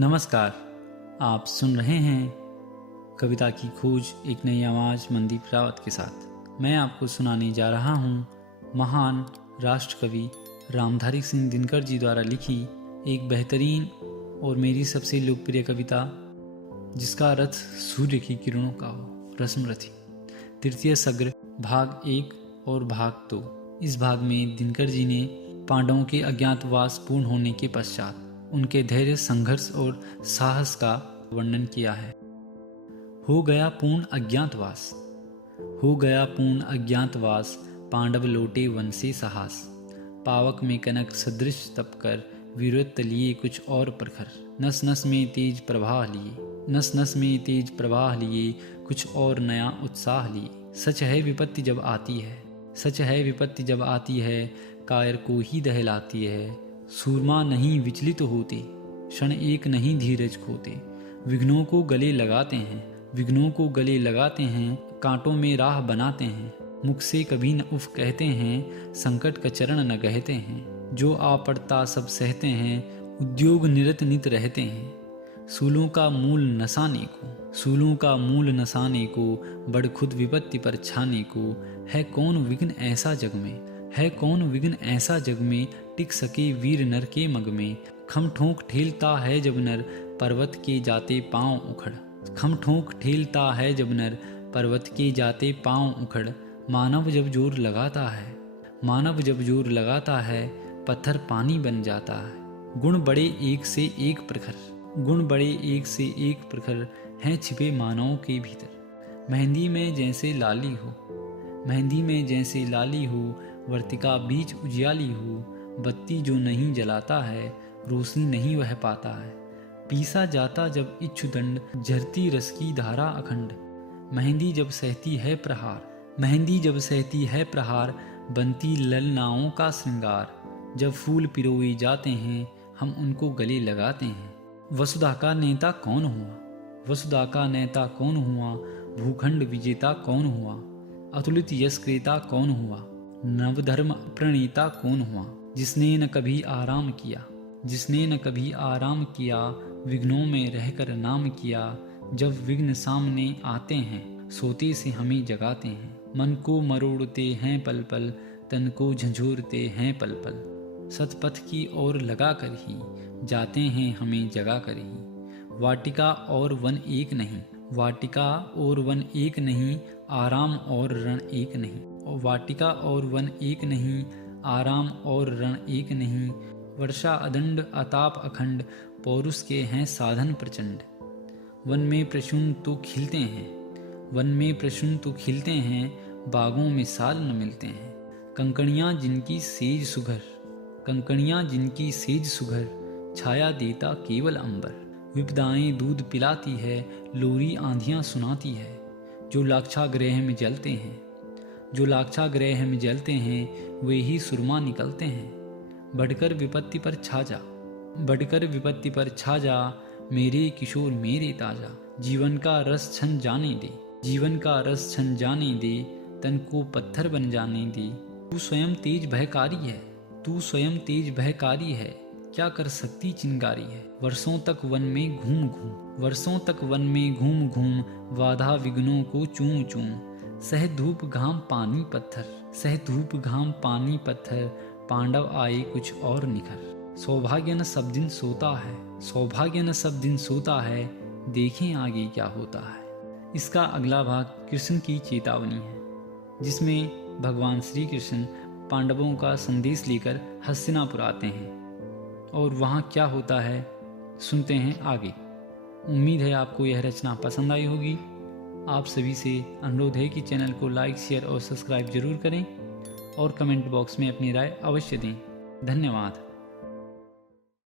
नमस्कार। आप सुन रहे हैं कविता की खोज, एक नई आवाज़ मनदीप रावत के साथ। मैं आपको सुनाने जा रहा हूँ महान राष्ट्र कवि रामधारी सिंह दिनकर जी द्वारा लिखी एक बेहतरीन और मेरी सबसे लोकप्रिय कविता, जिसका रथ सूर्य की किरणों का हो, रश्मरथी। तृतीय सग्र भाग 1 और भाग 2। इस भाग में दिनकर जी ने पांडवों के अज्ञातवास पूर्ण होने के पश्चात उनके धैर्य, संघर्ष और साहस का वर्णन किया है। हो गया पूर्ण अज्ञातवास, हो गया पूर्ण अज्ञातवास, पांडव लौटे वन से साहस। पावक में कनक सदृश तप कर, वीरत्व लिए कुछ और प्रखर। नस नस में तेज प्रवाह लिए, नस नस में तेज प्रवाह लिए, कुछ और नया उत्साह लिए। सच है विपत्ति जब आती है, सच है विपत्ति जब आती है, कायर को ही दहलाती है। सूरमा नहीं विचलित होते, क्षण एक नहीं धीरज खोते। विघ्नों को गले लगाते हैं, विघ्नों को गले लगाते हैं, कांटों में राह बनाते हैं। मुख से कभी न उफ कहते हैं, संकट का चरण न गहते हैं। जो आ पड़ता सब सहते हैं, उद्योग निरत नित रहते हैं। सूलों का मूल नसाने को, सूलों का मूल नसाने को, बड़ खुद विपत्ति पर छाने को। है कौन विघ्न ऐसा जग में, है कौन विघ्न ऐसा जग में, टिक सके वीर नर के मग में। खम ठोंक ठेलता है जब नर, पर्वत के जाते पांव उखड़। खम ठोंक ठेलता है जब नर, पर्वत के जाते पांव उखड़। मानव जब जोर लगाता है, मानव जब जोर लगाता है, पत्थर पानी बन जाता है। गुण बड़े एक से एक प्रखर, गुण बड़े एक से एक प्रखर, हैं छिपे मानव के भीतर। मेहंदी में जैसे लाली हो, मेहंदी में जैसे लाली हो, वर्तिका बीच उजियाली हो। बत्ती जो नहीं जलाता है, रोशनी नहीं वह पाता है। पीसा जाता जब इच्छुदंड, झरती रस की धारा अखंड। मेहंदी जब सहती है प्रहार, मेहंदी जब सहती है प्रहार, बनती ललनाओं का श्रृंगार। जब फूल पिरोए जाते हैं, हम उनको गले लगाते हैं। वसुधा का नेता कौन हुआ, वसुधा का नेता कौन हुआ, भूखंड विजेता कौन हुआ। अतुलित यश क्रेता कौन हुआ, नवधर्म प्रणेता कौन हुआ। जिसने न कभी आराम किया, जिसने न कभी आराम किया, विघ्नों में रहकर नाम किया। जब विघ्न सामने आते हैं, सोते से हमें जगाते हैं। मन को मरोड़ते हैं पल पल, तन को झंझोरते हैं पल पल। सतपथ की ओर लगा कर ही, जाते हैं हमें जगा कर ही। वाटिका और वन एक नहीं, वाटिका और वन एक नहीं, आराम और रण एक नहीं। वाटिका और वन एक नहीं, आराम और रण एक नहीं। वर्षा अदंड अताप अखंड, पौरुष के हैं साधन प्रचंड। वन में प्रसून तो खिलते हैं, वन में प्रसून तो खिलते हैं, बागों में साल न मिलते हैं। कंकड़ियाँ जिनकी सेज सुघर, कंकड़ियाँ जिनकी सेज सुघर, छाया देता केवल अंबर। विपदाएं दूध पिलाती है, लोरी आंधियाँ सुनाती है। जो लाक्षागृह में जलते हैं, जो लाक्षागृह में जलते हैं, वे ही सुरमा निकलते हैं। बढ़कर विपत्ति पर छा जा, बढ़कर विपत्ति पर छा जा, मेरे किशोर मेरे ताजा। जीवन का रस छन जाने दे, जीवन का रस छन जाने दे, तन को पत्थर बन जाने दे। तू स्वयं तेज भयकारी है, तू स्वयं तेज भयकारी है, क्या कर सकती चिंगारी है। वर्षों तक वन में घूम घूम, वर्षों तक वन में घूम घूम, बाधा विघ्नों को चूम चूम। सह धूप घाम पानी पत्थर, सह धूप घाम पानी पत्थर, पांडव आए कुछ और निखर। सौभाग्य न सब दिन सोता है, सौभाग्य न सब दिन सोता है, देखें आगे क्या होता है। इसका अगला भाग कृष्ण की चेतावनी है, जिसमें भगवान श्री कृष्ण पांडवों का संदेश लेकर हस्तिनापुर आते हैं और वहाँ क्या होता है सुनते हैं आगे। उम्मीद है आपको यह रचना पसंद आई होगी। आप सभी से अनुरोध है कि चैनल को लाइक, शेयर और सब्सक्राइब जरूर करें और कमेंट बॉक्स में अपनी राय अवश्य दें। धन्यवाद।